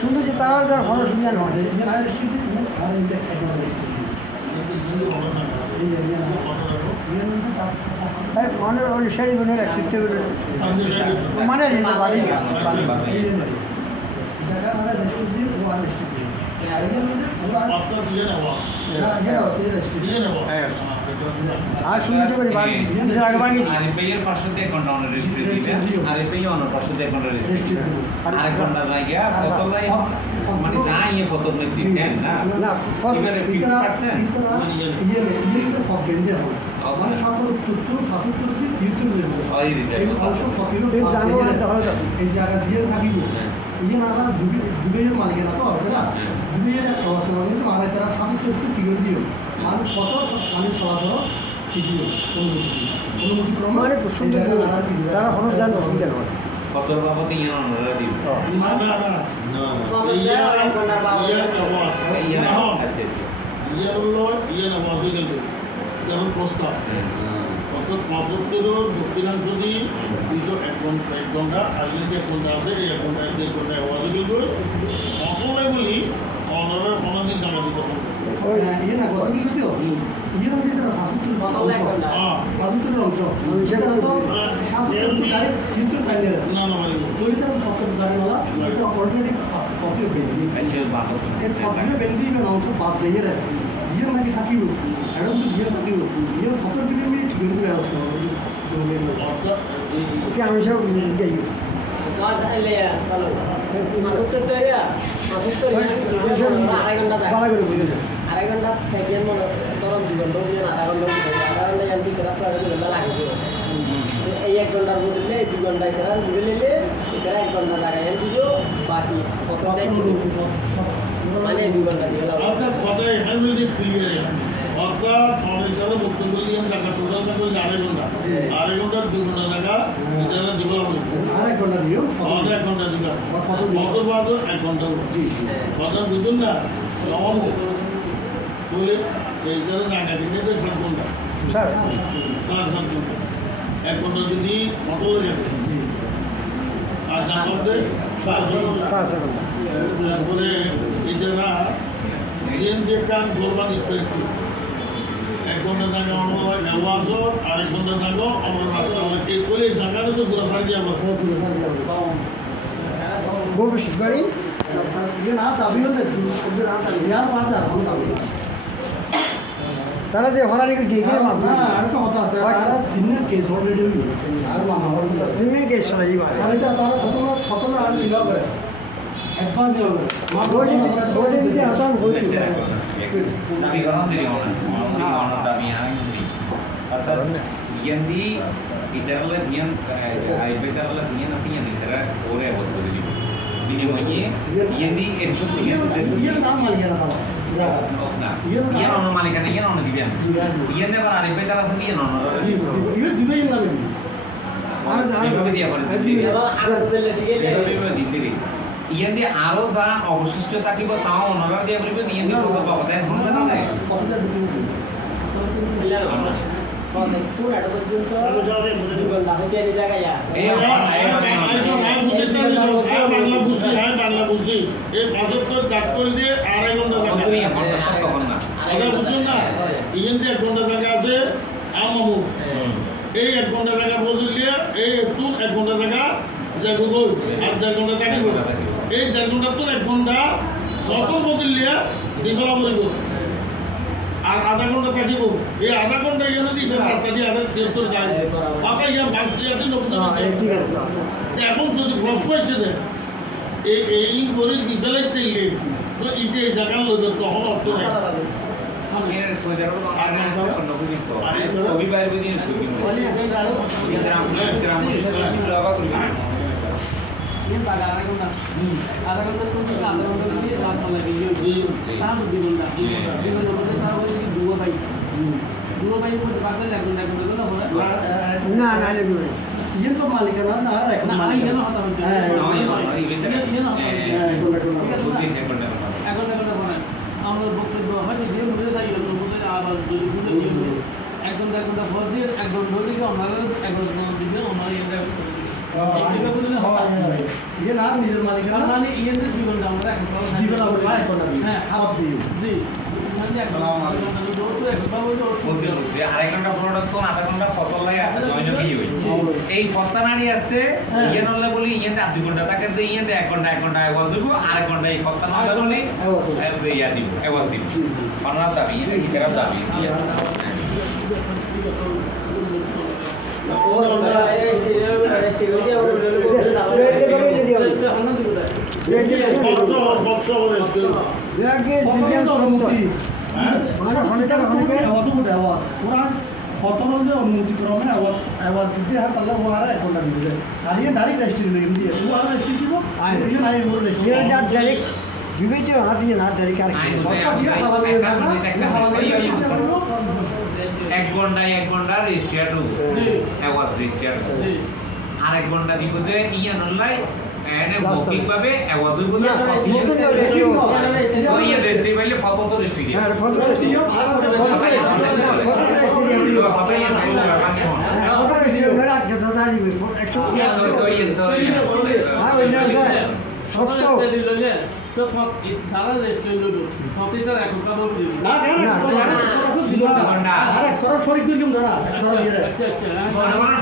সুন্দর যে তারা যার ভালো সুবিধা নয় মানে ওই শাড়ি বনে রাখছি মানে বাড়ি আর সুন্দর করে বাড়ি আরিফের পাশে দিয়ে ঘন্টা অনার রেজিস্ট্রি দিবে আরিফেই অনার পাশে দিয়ে ঘন্টা রেজিস্ট্রি আরেক ঘন্টা জায়গা কতলাই মানে যাই এ কত দিবেন না না এবারে 50% মানে সকল তুত্তু ঠাকুর কীর্তন ওই রিজার্ভ এই জায়গা দিয়ে থাকিব ইয়ে না দুবে মালিকের না তো ওরা দুবে একটা অবস্থা কিন্তু মানে তারা সাথে কী করে দিও মানে কত আমি চলাচল কি দিও অনুমতি ক্রম মানে সুন্দর তারা হলো জানো অসুবিধা নয় কত বাবদ ইয়ে অনারা দিব যেমন প্রস্তাব অর্থাৎ 75 দক্ষিণাংশ দিয়ে 201 ঘন্টা আর যে 1 ঘন্টা আছে এই 1 ঘন্টা 1 ঘন্টা ওয়াজিবল করে সকলে বলি অনারের সমাধির জানা দিতে হবে ইয়ে না কথা কি দিও ইয়ে না দিতে না ফাসুতুর ফাসুতুর অংশ সেটা তো সাথে ডাইরেক্ট চিন্তা পাইলে না না মানে ওই তো সত্য জায়গাওয়ালা এটা অলরেডি কপি বেলদি আচ্ছা বাবা এর কপি বেলদি না অংশ বাদ দিয়ে রে ইয়ে নাকি থাকিব এখন তো ইয়ে থাকিব ইয়ে সত্য দিকে আমি ঠিক করে আসছে অর্থাৎ এই কি আমি সব দেই মাছ আইলে ভালো মাছুত্তর তো এরা মাছুত্তর আড়াই ঘন্টা যায় ভালো করে বুঝে আড়াই ঘন্টা থেকে মনে ধরুন 2 ঘন্টা বুঝে আধা ঘন্টা জানতে করা তো 2 ঘন্টা লাগে এই 1 ঘন্টার বদলে 2 ঘন্টা করা বুঝে নিলে এটা 1 ঘন্টা লাগাই দিও বাকি কত টাইম মানে 2 ঘন্টা দিয়ে লাগাও অর্থাৎ কথাই হ্যান্ডেল ক্লিয়ার অর্থাৎ অনেকটা বক্তব্য দিয়ে টাকা টোটাল করলে 2.5 ঘন্টা 2.5 ঘন্টা 2 ঘন্টা টাকা এটা দিব আরেক ঘন্টা দিও 1 ঘন্টা দিব কত বাদ 1 ঘন্টা কথা বুঝুন না নবম বলে এই ধরনের টাকা দিলে 7 ঘন্টা স্যার 7 ঘন্টা 1 ঘন্টা যদি কত হয়ে যাবে আর যা করতে 7 ঘন্টা তারপরে এটা না যে কাম করবার ইচ্ছে 1 ঘন্টা টাকা আমরা ব্যবহার আর 1 ঘন্টা টাকা আমরা রাস্তা অনেকে করে জায়গাটা তো ঘোরা ফাড়ি যাবো ভবিষ্যৎ বাড়ি ইয়ে না দাবি হলে ইয়ার বাদ এখন দাবি তারা যে হরানিকে দিয়ে গিয়ে না আর তো হতা আছে আর দিনের কেস অলরেডি আর মামা দিনের কেস সরাই আর এটা তারা সতনা আর ছিল করে অ্যাডভান্স দেওয়া করে বলে দিতে আসান হয়েছে দাবি করান দিই অনার দাবি আই অর্থাৎ ইয়ান্দি ইতারলে জিয়ান আইবেতারলে জিয়ান আছে ইয়ান্দি তারা ওরে বলতে দিই বিনিময়ে ইয়ান্দি 100 ইয়ে নাম মালিক না না ইয়ান অন্য মালিকানা ইয়ান অন্য দিবেন ইয়ান এবার আইবেতার আছে ইয়ান অন্য ইয়ে দিবেই না আর যেভাবে দিয়া করে দিবে যেভাবে দিন দিবি ইয়ান দিয়ে আরো যা অবশিষ্ট থাকিব তাও অনারা দিয়ে বলবে ইয়ান দিয়ে প্রকল্প হবে এখন না নাই বাংলা বুঝছি এই 75 ডাক করে দিয়ে 2.5 ঘন্টা তখন না বুঝছেন না ইয়েন দিয়ে 1 ঘন্টা টাকা আছে আমামু এই 1 ঘন্টা টাকা বদলিয়ে এই একটু 1 ঘন্টা টাকা যে গুগল আর 1.5 ঘন্টা থাকিব এই 1.5 ঘন্টা তো 1 ঘন্টা কত বদলিয়ে দিগলা বলিব আর আধা ঘন্টা থাকিব এই আধা ঘন্টা ইয়ে দিতে রাস্তা দিয়ে আধা সেক্টর যায় বাবা ইয়া বাকি আছে নতুন এখন যদি প্রশ্ন হয়েছে দে এই করে দিতে লাগতে তো ইতে জায়গা লইবে তখন অর্থ নাই এর সোজার আর না কোনো বুঝিত আরে রবিবার দিন ছুটি গ্রাম সাথে লাগা করবি ये बागा आधा घंटा तो से आधा घंटा দিয়ে রাত লাগে তারা 2 ঘন্টা 2 ঘন্টা মধ্যে তারা বলে কি দুও ভাই মধ্যে বাগলে লাগবে না কিন্তু না না লাগবে ইয়ে তো মালিকানা না আর এখন না মালিকানা হতা হচ্ছে না একবার দিবে আমার এটা এইটা বললে হয় ইয়ে না নিজের মালিকের তার না মানে ইয়েতে জীবন আমরা এখন জীবন আমরা ভাই কোন হ্যাঁ হাত দিই জি মানে একবার একবার বলতে বলছি যে আড়াই ঘন্টা পুরোটা তো আধা ঘন্টা ফসল লাগে জয় জমি হই এই ফত্তা নাড়ি আসতে ইয়ে নলে বলি ইয়ে 2 ঘন্টা তাকে দিয়ে ইয়ে 1 ঘন্টা আওয়াজ দিব আরেক ঘন্টা এই ফত্তা নাড়া বলি ইয়া দিব আওয়াজ দিব পানার দাবি এই হিসাব দাবি অনুমতিক্রমে আওয়াজ দিতে হয় তাহলে ওরা 1 ঘন্টা দিবে আর ইয়ে ডাইরেক্ট রেজিস্ট্রি দিয়ে ওরা রেজিস্ট্রি দিব ইয়ে নাই ওরা registry Juventus ha dia nak dari kaki. এক ঘন্টা রেজিস্টার আওয়াজ রেজিস্টার আরেক ঘন্টা দিব যে ইয়া নলাই এনে মৌখিক ভাবে আওয়াজ হইব না তো ইয়া রেজিস্ট্রি পাইলে ফটো তো রেজিস্ট্রি হ্যাঁ ফটো দিও আর ফটো দিও না আজকে দাদা দিবে 100 সত্য দিল যে তো তারা রেস্টুরেন্ট লুডু ফটিটার এখন কাবল দিল না আরে তোর শরীর দিল না তোর দিয়ে রে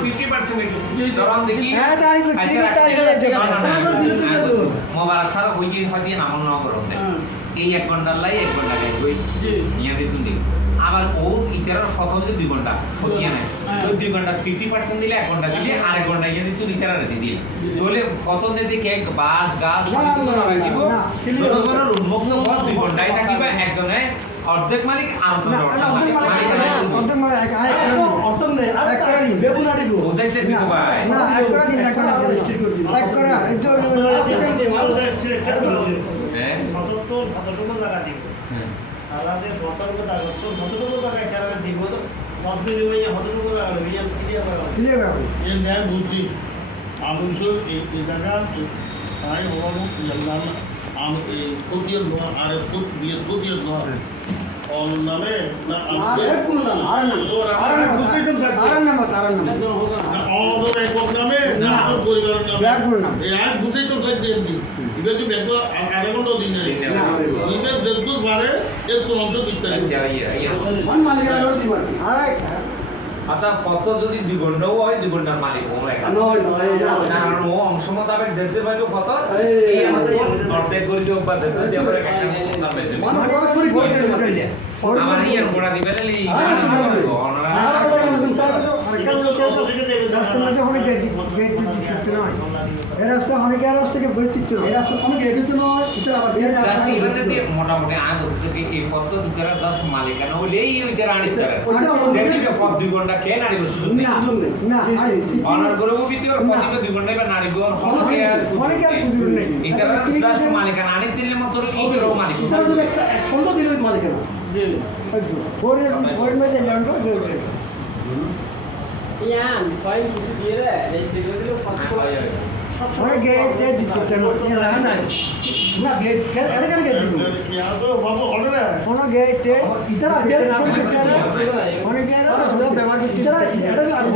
50% ধরন দেখি হ্যাঁ তাই মোবারক ছাড়া হই যে হয় দিয়ে নামন না করো এই 1 ঘন্টার লাই 1 ঘন্টা গাই কই ইয়া দিতুন দিই আবার ও ইতারার ফটো দিতে 2 ঘন্টা হতিয়া না তো 2 ঘন্টা 50% দিলে 1 ঘন্টা দিলে আর 1 ঘন্টা ইয়া দিতুন ইতারার দিই তাহলে ফটো দিতে কেক বাস গাছ কিছু না রাখিব জনগণের উন্মুক্ত পথ 2 ঘন্টায় থাকিবা একজনে অর্ধেক মালিক আলোচনা অর্ধেক মালিক অর্ধেক নেই আর একটা বেগুনা দিব বুঝাইতে দিতে ভাই না এক করে দিন এক করে এই তো হ্যাঁ কতটুকু টাকা দিব আমাদের কতটুকু টাকা কারণে দিব তো 10 মিনিট কতটুকু টাকা ক্লিয়ার ক্লিয়ার করো এই ন্যায় বুঝছি আমি এই জায়গা তাই হলো ইয়ার আমি এই কোটিয়ার লোয়া আর এস কোট বিএস কোটিয়ার লোয়া অল নামে না আরে কোন না আরে না আরে বুঝতে তো তারার নাম না অল এক নামে না পরিবারের নামে ব্যাগগুলো নাম এই আজ বুঝতে তো চাই দেন দি ইবে তো ব্যাগ আধা ঘন্টা দিন না ইবে যেদুর বারে এর তো অংশ দিতে আচ্ছা ইয়া মান মালিকের আর দিবেন আরে আচ্ছা কত যদি 2 ঘন্টাও হয় 2 ঘন্টার মালিক ও একা নয় নয় না আর ও অংশ মোতাবেক যেতে পারবে কত এই আমাদের অর্ধেক করে দিও বা যেতে দিয়ে পরে একটা নাম বেঁধে দেবে। মানে শরীর ফটো আমার ইয়ার গোড়া দিবে না লি ওনারা রাস্তা যখন গেট নয় এই রাস্তা অনেক রাস্তা থেকে বৈচিত্র্য এই রাস্তা অনেক এদিকে নয় এটা আবার বের জাস্ট ইভেন্টে দিয়ে মোটামুটি আগে থেকে এই ফটো দিতে জাস্ট মালিকানা হলেই ওইটা আনি তারা দেখি ফটো 2 ঘন্টা খেয়ে নাড়ি বসে না অনার গরব ভিতর প্রতিবে 2 ঘন্টা বা নাড়ি গর হলকে আর ইতারা জাস্ট মালিকানা আনি দিলে মাত্র ইতারাও মালিক এটা যদি একটা সুন্দর দিল মালিকের জি ফোর মধ্যে জানতো ইয়ান ফাইন কিছু দিয়ে রে রেজিস্ট্রি করে দিলে কত অনেক গেট দিতে না না না গেট এটা কেন গেট দিব ইয়া তো বাবু অর্ডার কোনো গেট ইতারা গেট অনেক গেট ব্যবহার করতে ইতারা এটা কি আমি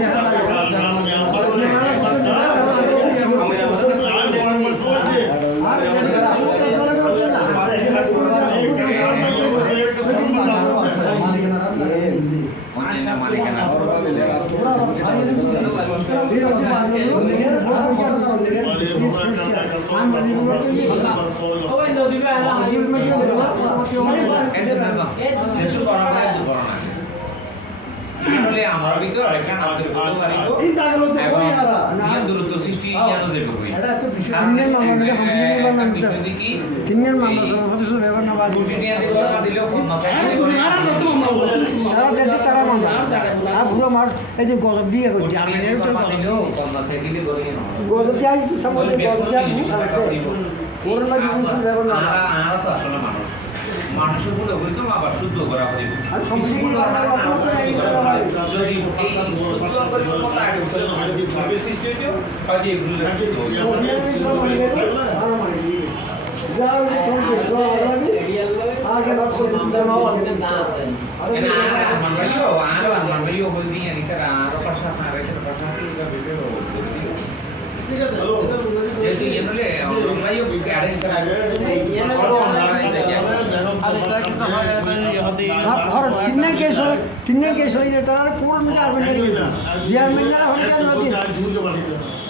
মালিকানা ওই নদী বে আলা হাজির মে যেসু করা হয় দুর্ঘটনা আছে তাহলে আমার ভিতর একটা আমাদের বলতে পারিব এই দাগলো তো কই আরা না দূরত্ব সৃষ্টি জানো দেব কই এটা একটু বিষয় তিনজন মামলা কমপ্লিট এবার নাম বিষয় কি তিনজন মামলা সদস্য ব্যবহার না বাদ দুটিয়া দিলে না দিলেও ফোন না থাকে তারা দেখতে তারা মামলা আর পুরো মাস এই যে গজব দিয়ে করছে আমি এর তো দিলেও ফোন না থাকলে গলি না গজব দিয়ে আসছে সমাজে গজব দিয়ে করোনা জিনিস ব্যবহার না আর তো আসলে মানুষ মানুষের গুলো হইতো আবার শুদ্ধ করা হইব আর কমপ্লিট যদি এই শুদ্ধ করিব কথা আগে ভাবে সৃষ্টি হইতো কাজে এগুলো আগে না আর মান বাড়িও হই দিয়ে নিতে আর পাশা সারা পাশা আছে যেহেতু ইয়ে নলে অনলাইও অ্যারেঞ্জ করা বড় অনলাইন থেকে হর তিন কেস হয়ে যায় তারা কোন মধ্যে আরবেন না ইয়ারমেন না হলে কেন নদী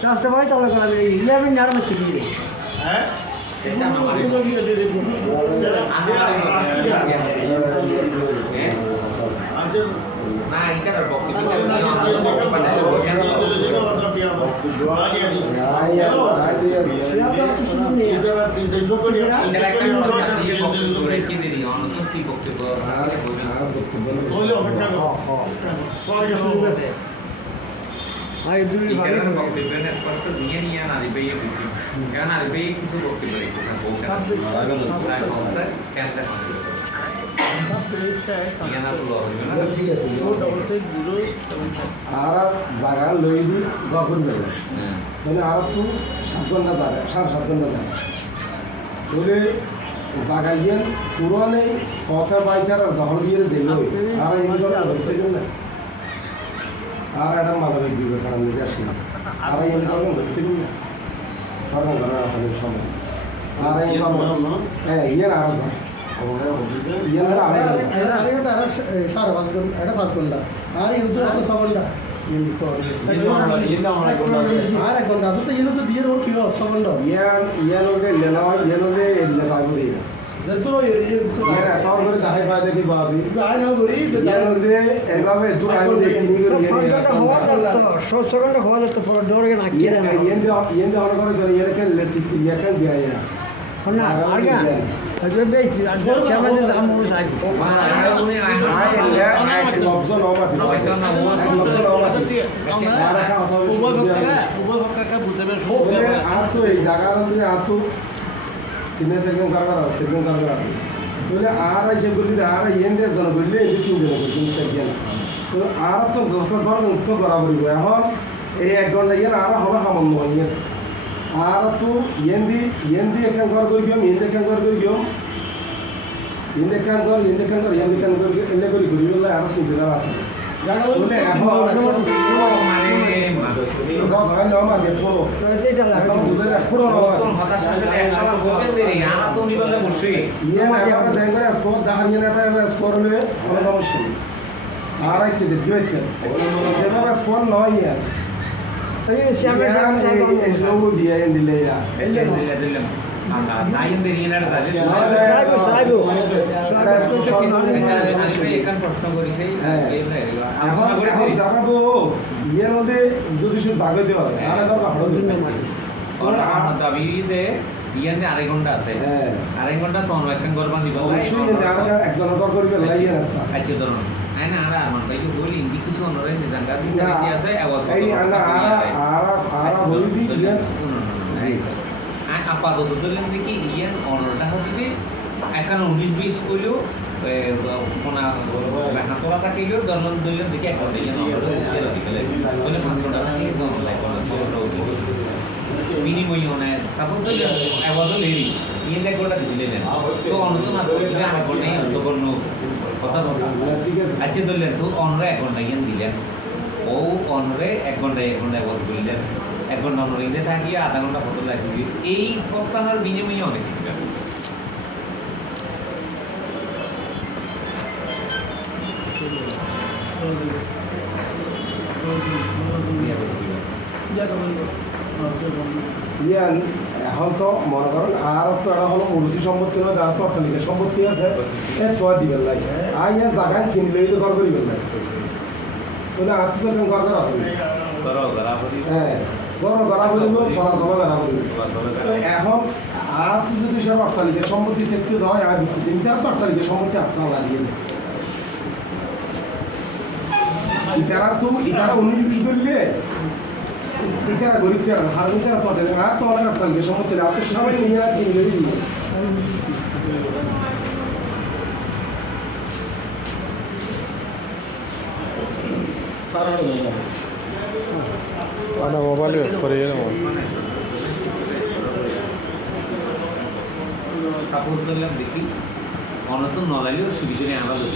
রাস্তা বাড়ি চলে গেল ইয়ারমেন না মধ্যে কি হ্যাঁ না ইকার বক্তব্য বক্তব্য স্পষ্ট দিয়ে নিয়ে নারী পেয়ে বুঝি কেন নারী পেয়ে কিছু বক্তব্য আর জায়গা লইবি গখন বেলা মানে আর তো 7 ঘন্টা জায়গা 7.5 ঘন্টা জায়গা বলে জায়গা ইয়ে পুরো নেই ফথা বাইকার দহর দিয়ে জেল আর এই করে ধরতে গেল না আর একটা মানবিক বিবেচনা নিয়ে আসি আর এই করে ধরতে গেল না কারণ ধরা আপনাদের সময় আর এই হ্যাঁ ইয়ে আর আছে সাড়ে 5 ঘন্টা এটা 5 ঘন্টা আর এই হচ্ছে 6 ঘন্টা আর 1 ঘন্টা আছে তো ইয়ে তো দিয়ে ওর কি 6 ঘন্টা ইয়ানোকে লেনা ইয়ানোকে লেবাগুরি যত ইয়ারা তাও করে চাই পায় দেখি বাবি আয় না করি ইয়ানোকে এভাবে তো আইও দেখি নি করে সেকেন্ড হওয়া যেত পর ডোরকে না কি জানা ইয়েন্দ্র অন করে চলে ইয়ারকে লেসিছি ইয়াকান দিয়া ইয়া না আর গা আজবে বে আর চামাজে দাম মোর সাইড আর তো এই জায়গার মধ্যে আর তো 3 সেকেন্ড কারবার সেকেন্ড কারবার তাহলে আর এসে বলি আর ইয়েন্দ্র জন বললে এই 3 জন বলছেন সেকেন্ড তো আর তো গড় মুক্ত করা বলবো এখন এই 1 ঘন্টা ইয়ার আর হবে সামান্য ইয়ে আর তো ইয়েন্দি একান ঘর করে গিয়ে ইয়েন্দি একান ঘর করে গিয়ে ইয়েন্দি একান ঘর এলে করে ঘুরি বলে আর চিন্তা আছে বলে এখন ঘরে নেওয়া মাঝে পুরো এখন বুঝে না পুরো ইয়ে মাঝে আমরা যাই করে স্কোর দাঁড়িয়ে নেবে স্কোর হলে কোনো সমস্যা নেই আর কি দেখতে যেভাবে স্কোর নয় ইয়ার এই শ্যামে এই লোগো দিয়ে দিলে ইয়া প্রশ্ন করেছে জানাবো ইয়ের মধ্যে যদি সে জাগে দেওয়া হয় আমার দাবিতে ইয়াতে 2.5 ঘন্টা আছে 2.5 ঘন্টা তো একখান করবার দিব একজনের ঘর করবে লাইয়ে রাস্তা আচ্ছা ধরুন হ্যাঁ না আর আমার ভাই বলি ইন্দি কিছু অনরে নিজান কাছে আছে এই আর বলবি আপাতত ধরলেন যে কি ইয়ান অনরটা হচ্ছে এখন 19-20 করলেও কোনা ব্যাখ্যা করা থাকলেও ধরলেন দেখি 1 ঘন্টা ইয়ান অনর বলে 5 ঘন্টা থাকলে বিনিময় অনেক সাপোজ ধরলে আওয়াজও লেরি ইয়ে 1 ঘন্টা দিলেন তো অনত না করলে 1 ঘন্টাই অন্ত করলো কথা বলবো আচ্ছা ধরলেন তো অনরে 1 ঘন্টা ইয়ান দিলেন ও অনরে 1 ঘন্টা আওয়াজ বললেন 1 ঘন্টা অনরে ইন্দে থাকিয়ে আধা ঘন্টা কত লাগবে এই কপ্তানোর বিনিময়ে অনেক ইয়ান এখন তো মনে করেন আর তো এটা হলো মরুচি সম্পত্তি নয় যার তো অর্থনীতি সম্পত্তি আছে এ তো দিবেন লাগে আর ইয়ার জায়গায় কিনলেই তো ঘর করিবেন লাগে তাহলে আর তো ঘর করা হবে হ্যাঁ ঘর করা করিব চলাচল করা করিব এখন আর তো যদি সব অর্থনীতি সম্পত্তি দেখতে হয় আর তিনটা তো অর্থনীতি সম্পত্তি আছে লাগিয়ে ইতারা তো ইতারা 19-20 করলে ইতারা গরিব চেয়ার হারুন চেয়ার তো আর তো অনেক আপনার সমস্যা আর তো সবাই নিয়ে আসছি মোবাইল করে সাপোজ করলাম দেখি অনত নলালিও সুবিধে আমরা লোক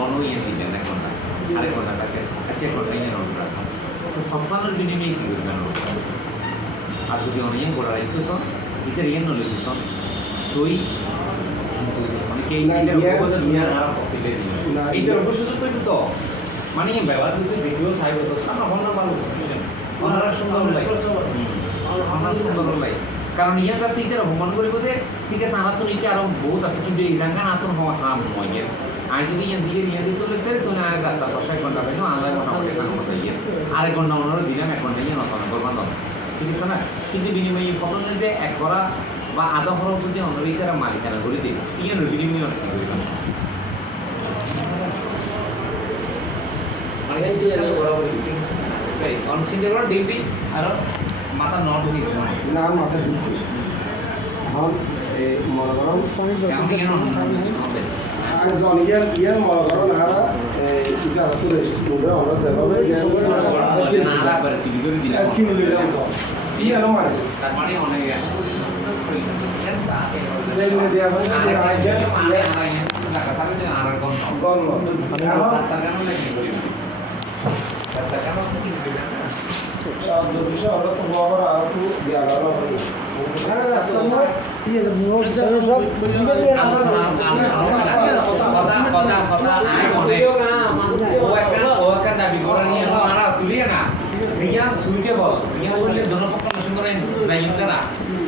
অন ইয়ে দিলেন 1 ঘন্টা 1.5 ঘন্টা থাকে আচ্ছা 1 ঘন্টা ইয়ে রাখলাম তো সপ্তাহের বিনিময়ে কী করবেন আর যদি অনেক করা ইতুসন ইতার ইয়েন নলে ইতুসন তুই মানে কে ইতার উপরে দুনিয়া আর পকেটে ইতার অবশ্য তো মানে ব্যবহার করতে ভিডিও সাইব তো সামনে হন্ডা ভালো হন্ডা সুন্দর লাগে হন্ডা সুন্দর লাগে কারণ ইয়ে তার তিনটে ভ্রমণ করি বোধে ঠিক আছে আমার তো নিতে আরো বহুত আছে কিন্তু এই জায়গা না তো হওয়া হাম হয় গিয়ে আমি যদি ইয়ান দিয়ে তো লিখতে তোলে আর রাস্তার পাশে 1 ঘন্টা পাইনো আলাদা মোটামুটি 1 ঘন্টা ইয়ে আরেক ঘন্টা ওনারও দিলাম 1 ঘন্টা ইয়ে নতুন করবান ঠিক আছে না কিন্তু বিনিময়ে ফটো নিতে 1 করা বা আধা খরচ যদি অন্যরা মালিকানা করে দিই ইয়ান বিনিময়ে অনেক করি অনসিন্টে করে ডিউটি আর মাথা নট হয়ে না মাথা ঢুকছে এখন মনে করুন একজন ইয়ার মনে করুন আর এটা তো রেস্টুরেন্টে আমরা যেভাবে ইয়ারও মানে তার মানে অনেক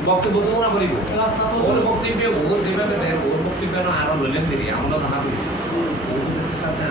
বক্তব্য তো না করিব ওর বক্তব্য ওর যেভাবে ওর বক্তব্য আরো লইলেন দেরি আমরা জানা করি ওর সাথে